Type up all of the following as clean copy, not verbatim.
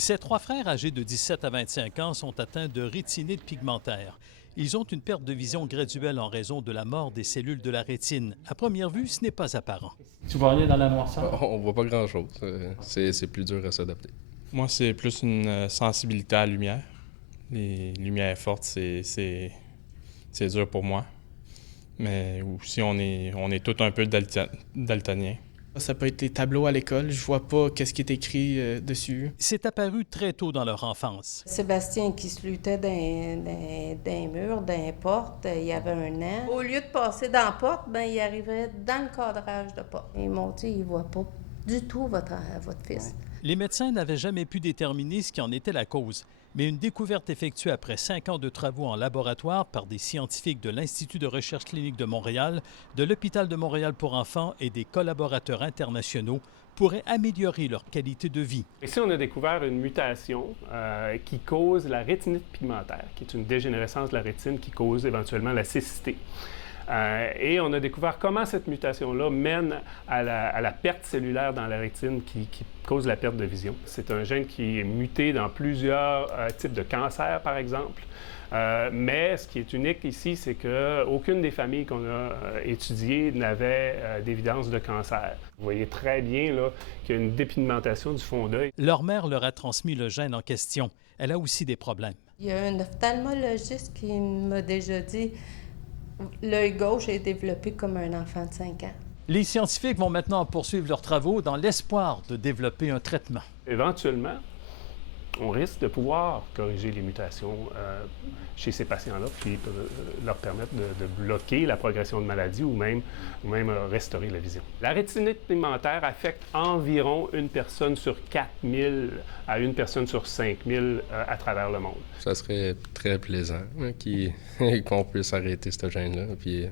Ces trois frères âgés de 17 à 25 ans sont atteints de rétinite pigmentaire. Ils ont une perte de vision graduelle en raison de la mort des cellules de la rétine. À première vue, ce n'est pas apparent. Tu vois rien dans la noirceur? On voit pas grand-chose. C'est plus dur à s'adapter. Moi, c'est plus une sensibilité à la lumière. Les lumières fortes, c'est dur pour moi. Mais aussi, on est tout un peu daltonien. Ça peut être les tableaux à l'école, je vois pas qu'est-ce qui est écrit dessus. C'est apparu très tôt dans leur enfance. Sébastien qui se luttait d'un mur, d'un porte, il y avait un an. Au lieu de passer dans la porte, il arrivait dans le cadrage de porte. Ils m'ont dit, il ne voit pas du tout votre fils. Les médecins n'avaient jamais pu déterminer ce qui en était la cause, mais une découverte effectuée après 5 ans de travaux en laboratoire par des scientifiques de l'Institut de recherche clinique de Montréal, de l'Hôpital de Montréal pour enfants et des collaborateurs internationaux pourrait améliorer leur qualité de vie. Ici, on a découvert une mutation qui cause la rétinite pigmentaire, qui est une dégénérescence de la rétine qui cause éventuellement la cécité. Et on a découvert comment cette mutation-là mène à la perte cellulaire dans la rétine qui cause la perte de vision. C'est un gène qui est muté dans plusieurs types de cancers, par exemple. Mais ce qui est unique ici, c'est qu'aucune des familles qu'on a étudiées n'avait d'évidence de cancer. Vous voyez très bien là, qu'il y a une dépigmentation du fond d'œil. Leur mère leur a transmis le gène en question. Elle a aussi des problèmes. Il y a un ophtalmologiste qui m'a déjà dit l'œil gauche est développé comme un enfant de 5 ans. Les scientifiques vont maintenant poursuivre leurs travaux dans l'espoir de développer un traitement. Éventuellement, on risque de pouvoir corriger les mutations chez ces patients-là qui peuvent leur permettre de bloquer la progression de maladie ou même restaurer la vision. La rétinite pigmentaire affecte environ une personne sur 4000 à une personne sur 5000 à travers le monde. Ça serait très plaisant qu'on puisse arrêter ce gène-là. Puis,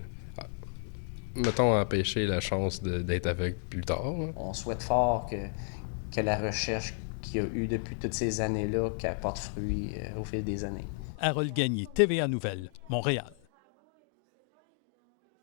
mettons, empêcher la chance d'être aveugle plus tard. On souhaite fort que la recherche qu'il y a eu depuis toutes ces années-là, qu'elle porte fruit au fil des années. Harold Gagné, TVA Nouvelles, Montréal.